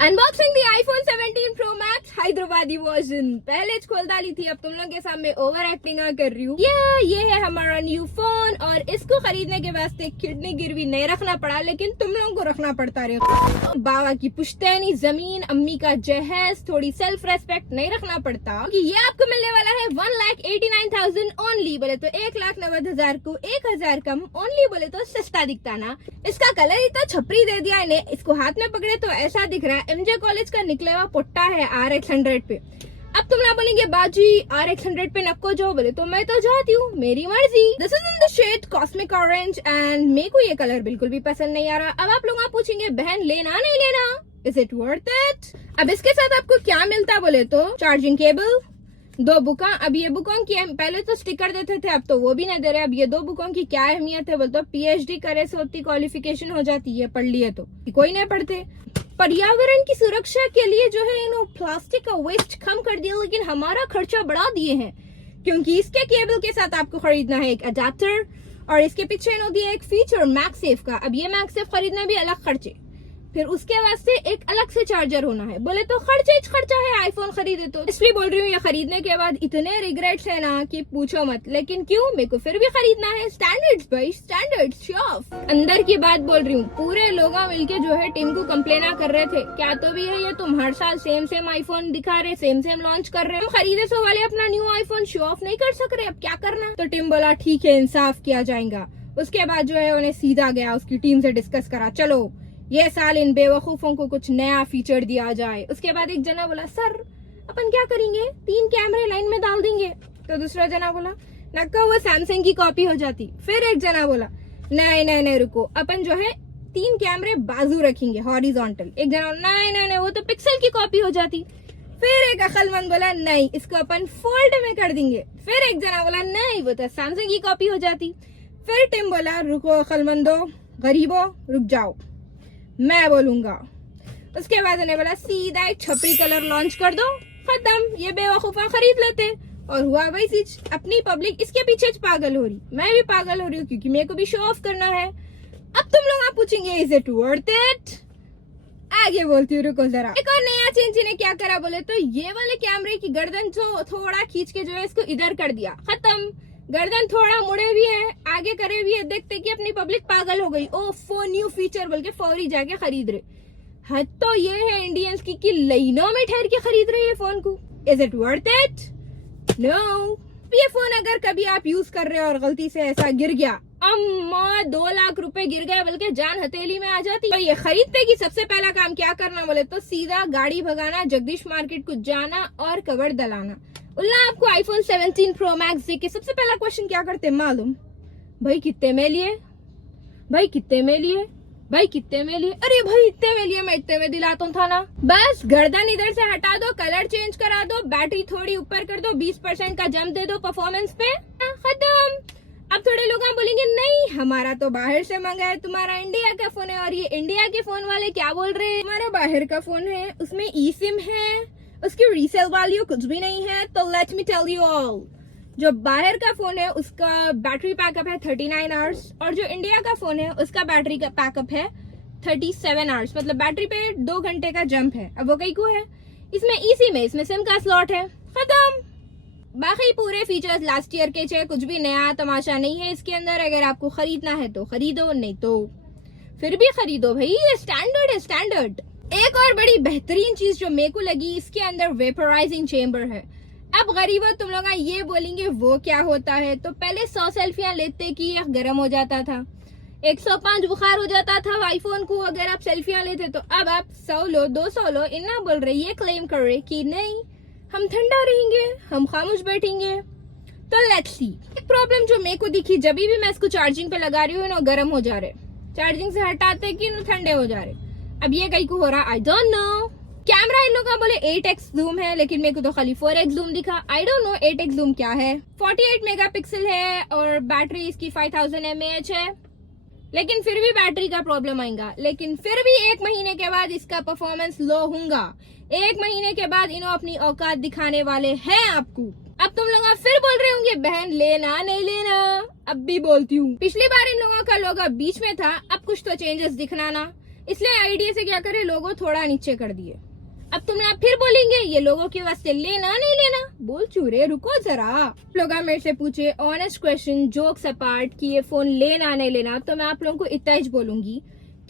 Unboxing the iPhone 17 pro max Hyderabadi version. पहले खोल डाली थी, अब तुम लोगों के सामने ओवर एक्टिंग कर रही हूँ। ये है हमारा न्यू फोन और इसको खरीदने के वास्ते किडनी गिरवी नहीं रखना पड़ा, लेकिन तुम लोगों को रखना पड़ता रहे। बाबा की पुश्तैनी जमीन, अम्मी का जहेज, थोड़ी सेल्फ रेस्पेक्ट नहीं रखना पड़ता। कि ये आपको मिलने वाला है 1,89,000 ओनली। बोले तो 1,90,000 को 1,000 कम। ओनली बोले तो सस्ता दिखता ना। इसका कलर इतना छपरी दे दिया इन्हें, इसको हाथ में पकड़े तो ऐसा दिख रहा है एमजे कॉलेज का निकला हुआ पुट्टा है RX 100 पे। अब तुम ना बोलेंगे बाजी RX 100 पे नको जाओ, बोले तो मैं तो जाती हूँ, मेरी मर्जी। This is in the shade cosmic orange and मेरे को ये कलर बिल्कुल भी पसंद नहीं आ रहा। अब आप लोग पूछेंगे बहन लेना नहीं लेना, इज इट वर्थ इट? अब इसके साथ आपको क्या मिलता है बोले तो चार्जिंग केबल, 2 बुका। अब ये बुकों की पहले तो स्टिकर देते थे, अब तो वो भी नहीं दे रहे। अब ये 2 बुकों की क्या अहमियत है बोलते, PhD करे से उतनी क्वालिफिकेशन हो जाती है, पढ़ लिए तो कोई नहीं पढ़ते। पर्यावरण की सुरक्षा के लिए जो है इन्होंने प्लास्टिक का वेस्ट कम कर दिया, लेकिन हमारा खर्चा बढ़ा दिए हैं, क्योंकि इसके केबल के साथ आपको खरीदना है एक अडेप्टर और इसके पीछे इन्होंने दिया एक फीचर मैगसेफ का। अब ये मैगसेफ खरीदना भी अलग खर्चे, फिर उसके वास्ते एक अलग से चार्जर होना है। बोले तो खर्चा है आईफोन खरीदे तो। इसलिए बोल रही हूँ, ये खरीदने के बाद इतने रिग्रेट्स है ना कि पूछो मत। लेकिन क्यों, मेरे को फिर भी खरीदना है। स्टैंडर्ड्स भाई, स्टैंडर्ड्स, शो ऑफ। अंदर की बात बोल रही हूँ, पूरे लोग मिलके जो है टीम को कंप्लेना कर रहे थे, क्या तो भी है ये तुम हर साल सेम आईफोन दिखा रहे, सेम लॉन्च कर रहे। हम खरीदे सो वाले अपना न्यू आईफोन शो ऑफ नहीं कर सक रहे, अब क्या करना। तो टीम बोला ठीक है, इंसाफ किया जाएगा। उसके बाद जो है उन्हें सीधा गया, उसकी टीम से डिस्कस करा, चलो ये साल इन बेवकूफों को कुछ नया फीचर दिया जाए। उसके बाद एक जना बोला सर अपन क्या करेंगे, 3 कैमरे लाइन में डाल देंगे। तो दूसरा जना बोला नक्का वो सैमसंग की कॉपी हो जाती। फिर एक जना बोला नहीं रुको, अपन जो है 3 कैमरे बाजू रखेंगे हॉरिजॉन्टल। एक जना नहीं वो तो पिक्सल की कॉपी हो जाती। फिर एक अक्लमंद बोला नहीं, इसको अपन फोल्ड में कर देंगे। फिर एक जना बोला नहीं, वो तो सैमसंग की कॉपी हो जाती। फिर टिम बोला रुको अक्लमंदो गरीबो रुक जाओ, मैं बोलूंगा। उसके बाद उन्हें बोला सीधा एक छपरी कलर लॉन्च कर दो, खत्म, ये बेवकूफा खरीद लेते। और हुआ वही चीज, अपनी पब्लिक इसके पीछे पागल हो रही, मैं भी पागल हो रही हूँ क्योंकि मेरे को भी शो ऑफ करना है। अब तुम लोग आप पूछेंगे इज इट वर्थ इट? आगे बोलती हूँ, रुको जरा। एक और नया चेंज इन्हें क्या करा बोले तो ये वाले कैमरे की गर्दन जो थोड़ा खींच के जो है इसको इधर कर दिया, खत्म। गर्दन थोड़ा मुड़े भी है, आगे करे भी है, देखते कि अपनी पब्लिक पागल हो गई। ओ फो न्यू फीचर बोल के फौरी जाके खरीद रहे। हद तो ये है इंडियंस की लाइनों में ठहर के खरीद रहे हैं फोन को। Is it worth it? No. ये फोन अगर कभी आप यूज कर रहे हो और गलती से ऐसा गिर गया, अम्मा 2 लाख रुपए गिर गए बल्कि जान हथेली में आ जाती। तो ये खरीदने की सबसे पहला काम क्या करना बोले तो सीधा गाड़ी भगाना, जगदीश मार्केट को जाना और कवर दलाना। उल्ला आपको आईफोन 17 प्रो मैक्स देके सबसे पहला क्वेश्चन क्या करते मालूम? भाई कितने में लिए, भाई कितने में लिए, भाई कितने में लिए? अरे भाई इतने में लिए, मैं इतने में दिलाता था ना। बस गर्दन इधर से हटा दो, कलर चेंज करा दो, बैटरी थोड़ी ऊपर कर दो, 20% का जंप दे दो परफॉर्मेंस पे, खत्म। अब थोड़े लोग बोलेंगे नहीं हमारा तो बाहर से मंगा है, तुम्हारा इंडिया का फोन है। और ये इंडिया के फोन वाले क्या बोल रहे हैं, हमारा बाहर का फोन है, उसमें ई सिम है, उसकी रीसेल वैल्यू कुछ भी नहीं है। तो let me tell you all, जो बाहर का फोन है उसका बैटरी पैकअप है 39 आवर्स और जो इंडिया का फोन है उसका बैटरी का पैकअप है 37 आवर्स। मतलब बैटरी पे 2 घंटे का जंप है। अब वो कई को है, इसमें इसी में इसमें सिम का स्लॉट है, खत्म। बाकी पूरे फीचर्स लास्ट ईयर के छे, कुछ भी नया तमाशा नहीं है इसके अंदर। अगर आपको खरीदना है तो खरीदो, नहीं तो फिर भी खरीदो भाई, ये स्टैंडर्ड है, स्टैंडर्ड। एक और बड़ी बेहतरीन चीज जो मेरे को लगी, इसके अंदर वेपराइजिंग चेम्बर है। अब गरीबो तुम लोग ये बोलेंगे वो क्या होता है, तो पहले 100 सेल्फियां लेते कि ये गर्म हो जाता था, 105 बुखार हो जाता था आईफोन को अगर आप सेल्फियां लेते। तो अब आप 100 लो, 200 लो, इतना बोल रहे, ये क्लेम कर रहे कि नहीं हम ठंडा रहेंगे, हम खामोश बैठेंगे। तो लेट्स सी। एक प्रॉब्लम जो मेरे को दिखी, जब भी मैं इसको चार्जिंग पे लगा रही हूँ ना गर्म हो जा रहे, चार्जिंग से हटाते कि ठंडे हो जा रहे। अब ये कहीं को हो रहा, आई डोंट नो। कैमरा इन लोगों का बोले 8x जूम है, लेकिन मेरे को तो खाली 4x जूम दिखा। I don't know 8x zoom क्या है। 48 मेगापिक्सल है और बैटरी इसकी 5000 mAh है, लेकिन फिर भी बैटरी का प्रॉब्लम आएगा। लेकिन फिर भी 1 महीने के बाद इसका परफॉर्मेंस लो होगा। 1 महीने के बाद इन्हों अपनी औकात दिखाने वाले हैं आपको। अब तुम लोग फिर बोल रहे होंगे बहन लेना नहीं लेना, अब भी बोलती हूँ, पिछली बार इन लोगों का लोगो बीच में था, अब कुछ तो चेंजेस दिखना ना। इसलिए आईडिया से क्या करे, लोगो थोड़ा नीचे कर दिए। अब तुम आप फिर बोलेंगे ये लोगों के वास्ते लेना नहीं लेना, बोल चूरे रुको जरा। लोग मेरे से पूछे ऑनेस्ट क्वेश्चन, जोक्स अपार्ट, कि ये फोन लेना नहीं लेना, तो मैं आप लोगों को इतना ही बोलूंगी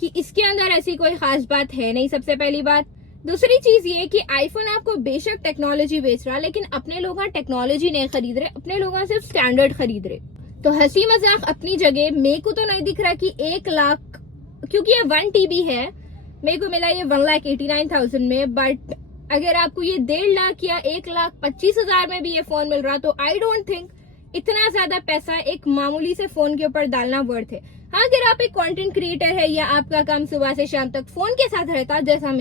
कि इसके अंदर ऐसी कोई खास बात है नहीं, सबसे पहली बात। दूसरी चीज ये कि आईफोन आपको बेशक टेक्नोलॉजी बेच रहा, लेकिन अपने लोग टेक्नोलॉजी नहीं खरीद रहे, अपने लोग सिर्फ स्टैंडर्ड खरीद रहे। तो हंसी मजाक अपनी जगह, मेरे को तो नहीं दिख रहा कि 1 लाख, क्योंकि ये 1 TB है, मेरे को मिला ये 1,89,000 में, बट अगर आपको ये 1.5 लाख या 1,25,000 में भी ये फोन मिल रहा, तो आई डोंट थिंक इतना ज्यादा पैसा एक मामूली से फोन के ऊपर डालना वर्थ है। हाँ, अगर आप एक कंटेंट क्रिएटर है या आपका काम सुबह से शाम तक फोन के साथ रहता, जैसा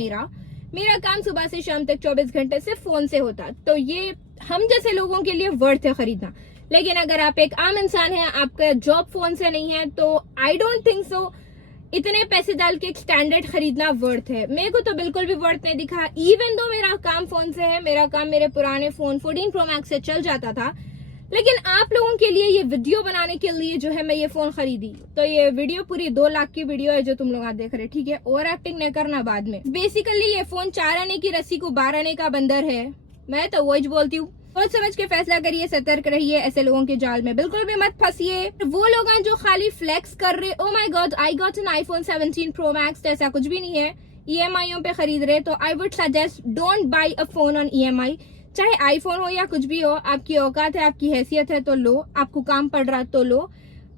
मेरा काम सुबह से शाम तक 24 घंटे सिर्फ फोन से होता, तो ये हम जैसे लोगों के लिए वर्थ है खरीदना। लेकिन अगर आप एक आम इंसान है, आपका जॉब फोन से नहीं है, तो आई डोंट थिंक सो इतने पैसे डाल के एक स्टैंडर्ड खरीदना वर्थ है। मेरे को तो बिल्कुल भी वर्थ नहीं दिखा। इवन दो मेरा काम फोन से है, मेरा काम मेरे पुराने फोन 14 Pro Max से चल जाता था, लेकिन आप लोगों के लिए ये वीडियो बनाने के लिए जो है मैं ये फोन खरीदी। तो ये वीडियो पूरी 2 लाख की वीडियो है जो तुम लोग देख रहे, ठीक है। ओवर एक्टिंग नहीं करना बाद में। बेसिकली ये फोन 4 आने की रस्सी को 12 आने का बंदर है, मैं तो वही बोलती हूँ। सोच समझ के फैसला करिए, सतर्क रहिए, ऐसे लोगों के जाल में बिल्कुल भी मत फंसिए। वो लोग जो खाली फ्लेक्स कर रहे, oh my God I got an iPhone 17 Pro Max, तो ऐसा कुछ भी नहीं है। EMI पे खरीद रहे, तो I would suggest don't buy a phone on EMI। चाहे आईफोन हो या कुछ भी हो, आपकी औकात है, आपकी हैसियत है तो लो, आपको काम पड़ रहा तो लो।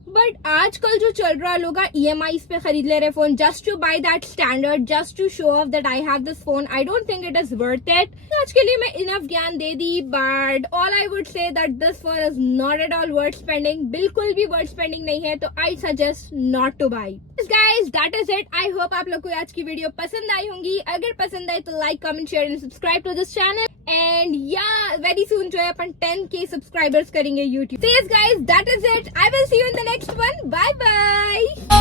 बट आजकल जो चल रहा, लोग EMI पे खरीद ले रहे phone just to by that standard, just to show off that I have this phone. I don't think it is worth it. आज के लिए मैं इनफ ज्ञान दे दी, but all I would say that this phone is not at all worth spending, बिल्कुल भी worth spending नहीं है, तो I suggest not two by. Guys that is it. I hope आप लोग को आज की वीडियो पसंद आई होंगी। अगर पसंद आई तो like, comment, share and subscribe to this channel. And या वेरी सून जो है अपन 10K सब्सक्राइबर्स करेंगे YouTube. So yes guys, that is it. I will see you in the next one. Bye bye.